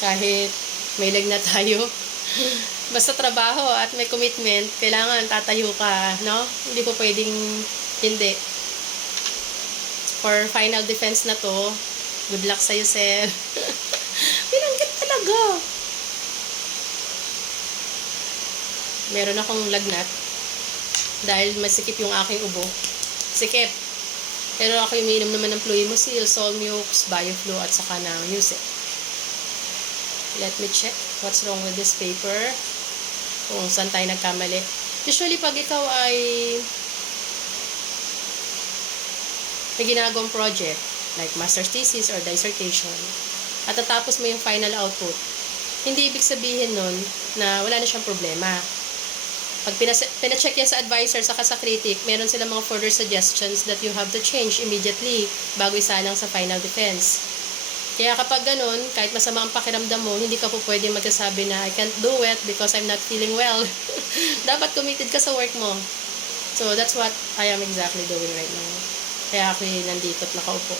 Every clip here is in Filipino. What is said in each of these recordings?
Kahit may lag na tayo. Basta trabaho at may commitment, kailangan tatayo ka, no? Hindi po pwedeng hindi. For final defense na to, good luck sa'yo, sir. Binanggit talaga. Meron akong lagnat dahil masikip yung aking ubo. Sikip. Pero ako umiinom naman ng Fluimucil, Solmux, Bioflu, at saka ng Music. Let me check what's wrong with this paper. Kung saan tayo nagkamali. Usually, pag ikaw ay may ginagawang project, like master's thesis or dissertation, at tatapos mo yung final output, hindi ibig sabihin nun na wala na siyang problema. Pag pinacheck yan sa advisor saka sa critic, meron silang mga further suggestions that you have to change immediately bago isalang sa final defense. Kaya kapag ganun, kahit masama ang pakiramdam mo, hindi ka po pwede magsasabi na I can't do it because I'm not feeling well. Dapat committed ka sa work mo. So that's what I am exactly doing right now. Kaya ako nandito at nakaupo.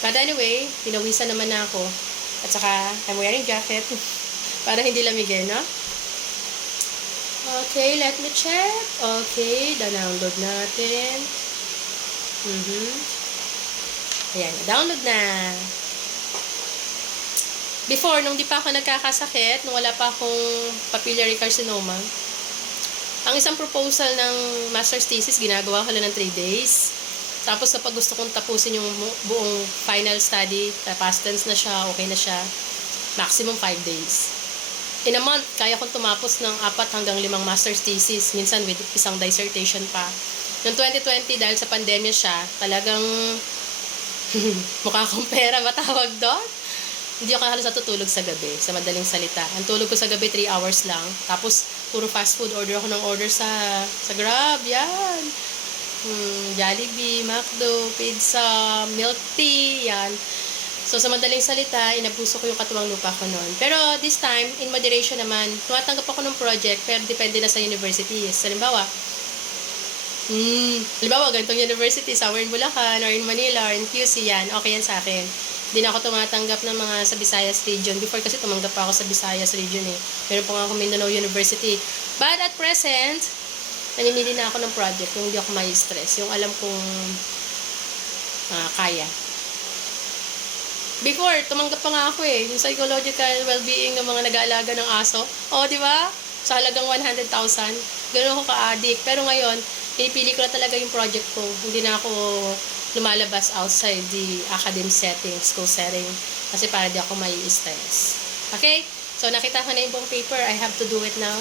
But anyway, pinawisan naman na ako. At saka, I'm wearing jacket para hindi lamigin, no? Okay, let me check. Okay, download natin. Mhm. Ayan, download na. Before, nung di pa ako nagkakasakit, nung wala pa akong papillary carcinoma, ang isang proposal ng master's thesis, ginagawa ko lang ng 3 days. Tapos kapag gusto kong tapusin yung buong final study, past tense na siya, okay na siya, maximum 5 days. In a month, kaya kong tumapos ng apat hanggang limang master's thesis, minsan with isang dissertation pa. Noong 2020, dahil sa pandemya siya, talagang mukha akong pera matawag doon. Hindi ako halos natutulog sa gabi, sa madaling salita. Ang tulog ko sa gabi, 3 hours lang. Tapos, puro fast food, order ako ng order sa, sa Grab, yan. Hmm, Jollibee, McDo, pizza, milk tea, yan. So, sa madaling salita, inabuso ko yung katuwang lupa ko noon. Pero this time, in moderation naman, tumatanggap ako ng project, pero depende na sa university. Halimbawa, hmm, halimbawa, ganitong university, somewhere in Bulacan, or in Manila, or in QC, yan, okay yan sa akin. Hindi na ako tumatanggap ng mga sa Visayas region. Before kasi tumanggap ako sa Visayas region eh. Meron pa nga ako Mindanao University. But at present, nanimili na ako ng project yung hindi ako may stress. Yung alam kong ah, kaya. Before, tumanggap pa nga ako eh. Yung psychological well-being ng mga nag-aalaga ng aso. O, di ba? Sa halagang 100,000. Ganun ako ka-addict. Pero ngayon, pinipili ko na talaga yung project ko. Hindi na ako lumalabas outside the academic setting, school setting. Kasi para di ako may stress. Okay? So, nakita ko na yung buong paper. I have to do it now.